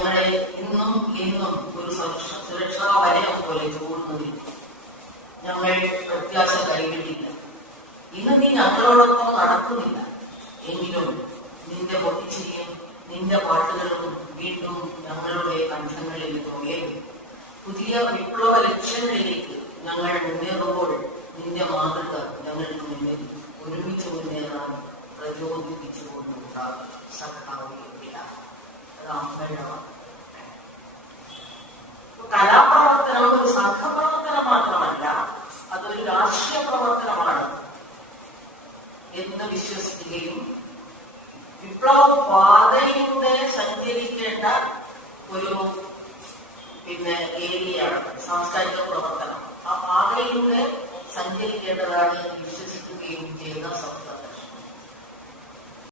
ഞങ്ങളെ ഇന്നും ഇന്നും ഒരു സുരക്ഷാ വലയം പോലെ ചൂടുന്നതിൽ ഞങ്ങൾ പ്രത്യാശ കൈവിട്ടില്ല. ഇന്ന് നീ ഞങ്ങളോടൊപ്പം നടക്കുന്നില്ല, എങ്കിലും നിന്റെ പൊട്ടിച്ചിരിയും നിന്റെ പാട്ടുകളും വീണ്ടും ഞങ്ങളുടെ കണ്ഠങ്ങളിൽ ഉയരും. പുതിയ വിപ്ലവ ലക്ഷ്യങ്ങളിലേക്ക് ഞങ്ങൾ മുന്നേറുമ്പോൾ നിന്റെ മാതൃക ഞങ്ങൾക്ക് മുന്നിൽ ഒരുമിച്ച് മുന്നേറാൻ പ്രചോദിപ്പിച്ചുകൊണ്ടുണ്ടാകും. കലാപ്രവർത്തനം ഒരു സംഘപ്രവർത്തനം മാത്രമല്ല, അതൊരു രാഷ്ട്രീയ പ്രവർത്തനമാണ് എന്ന് വിശ്വസിക്കുകയും വിപ്ലവ പാതയിലൂടെ സഞ്ചരിക്കേണ്ട ഒരു ഏരിയയാണ് സാംസ്കാരിക പ്രവർത്തനം. ആ പാതയിലൂടെ സഞ്ചരിക്കേണ്ടതാണ് വിശ്വസിക്കുകയും ചെയ്യുന്ന സംസ്ഥാനം.